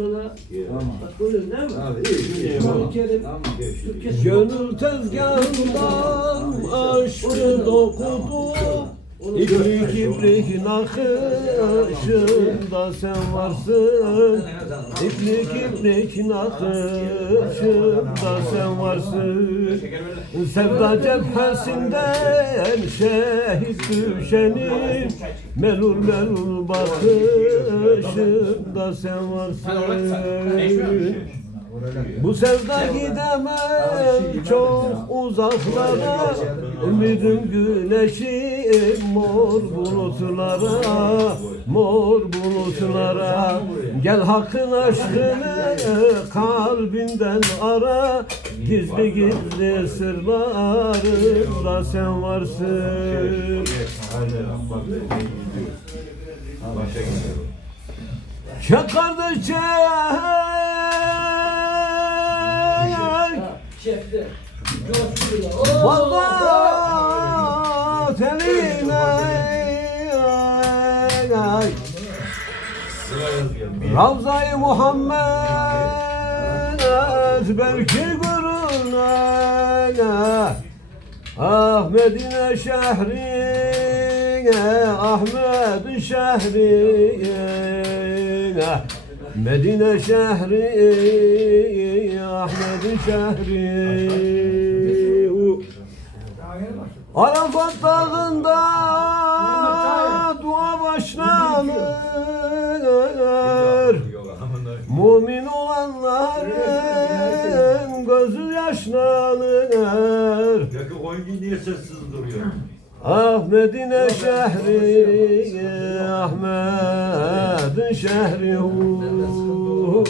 Sonra Tamam. bak görüyorsun değil mi? Abi iyi, iyi. Kur'an-ı Kerim Tamam, geçti. Türkçesi- Gönül tezgahından aşkı dokudum İplik iplik nakışında sen varsın. İplik iplik nakışında sen varsın. Sevda cephesinden şehit düşenin Melul melul bakışında sen varsın. Bu sevda gidemez çok uzaklara Ümidim güneşim mor bulutlara Mor bulutlara. Gel hakkın aşkını kalbinden ara. Gizli gizli sırlarında sen varsın Kardeşim Şefte. Coşkuyla. Oo! Vallahi seninle Ravza-i Muhammed belki gururuna Ahmet'ine şehrine Ahmet şehrine Medine şehri Ahmet şehri Arafat dağında dua başlanır. Mumin olanların gözü yaşlanır. Peki oyuncu niye sessiz duruyor? Ahmet'ine şehri Ahmet'in şehri hu.